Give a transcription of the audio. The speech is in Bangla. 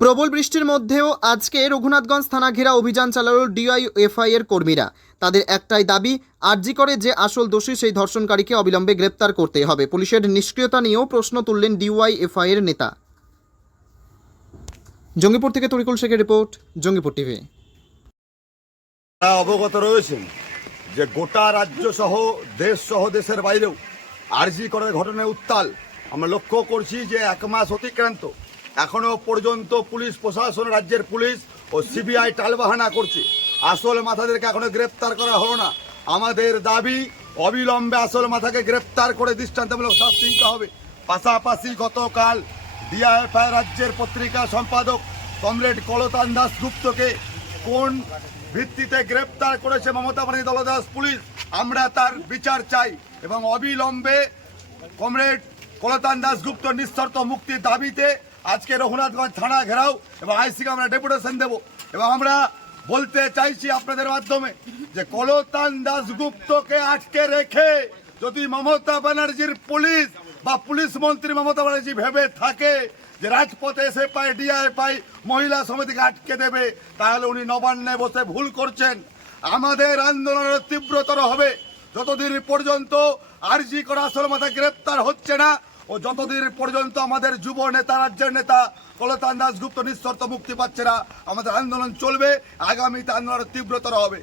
প্রবল বৃষ্টির মধ্যেও আজকে রঘুনাথগঞ্জ থানা ঘেরা অভিযান চালালো ডিওয়াইএফআই এর কর্মীরা। তাদের একটাই দাবি, আরজি করে যে আসল দোষী সেই ধর্ষণকারীকে অবিলম্বে গ্রেপ্তার করতে হবে। পুলিশের নিষ্ক্রিয়তা নিয়েও প্রশ্ন তুললেন ডিওয়াইএফআই এর নেতা। জঙ্গিপুর থেকে তরিকুল শেখের রিপোর্ট, জঙ্গিপুর টিভি। অবগত রয়েছেন যে গোটা রাজ্য সহ দেশ সহ দেশের বাইরেও আরজি করার ঘটনায় উত্তাল। আমরা লক্ষ্য করছি যে 1 মাস অতিক্রান্ত, এখনো পর্যন্ত পুলিশ প্রশাসন, রাজ্যের পুলিশ ও সিবিআই টালবাহানা করছে। আসল মাথাদেরকে এখনো গ্রেপ্তার করা হলো না। আমাদের দাবি, অবিলম্বে আসল মাথাকে গ্রেপ্তার করে দৃষ্টান্তমূলক শাস্তি দিতে হবে। পাশাপাশি গতকাল ডিওয়াইএফআই রাজ্যের পত্রিকা সম্পাদক কমরেড কলতান দাশগুপ্তকে কোন ভিত্তিতে গ্রেপ্তার করেছে মমতা ব্যানার্জি দলদাস পুলিশ, আমরা তার বিচার চাই এবং অবিলম্বে কমরেড কলতান দাশগুপ্ত নিঃশর্ত মুক্তির দাবিতে আজকে রঘুনাথগঞ্জ থানা ঘেরাও এবং আইসিকে আমরা ডেপুটেশন দেব। এবং আমরা বলতে চাইছি আপনাদের মাধ্যমে যে কলতান দাশগুপ্তকে আটকে রেখে যদি মমতা ব্যানার্জির পুলিশ বা পুলিশ মন্ত্রী মমতা ব্যানার্জি ভেবে থাকে যে রাজপথে এসে পায় ডিওয়াইএফআই মহিলা সমিতিকে আটকে দেবে, তাহলে উনি নবান্নে বসে ভুল করছেন। আমাদের আন্দোলনের তীব্রতর হবে যতদিন পর্যন্ত আরজি করা আসল মাথা গ্রেপ্তার হচ্ছে না ও যতদিন পর্যন্ত আমাদের যুব নেতা, রাজ্যের নেতা কলতান দাশগুপ্ত নিঃশর্ত মুক্তি পাচ্ছে না, আমাদের আন্দোলন চলবে। আগামীতে আন্দোলনের তীব্রতর হবে।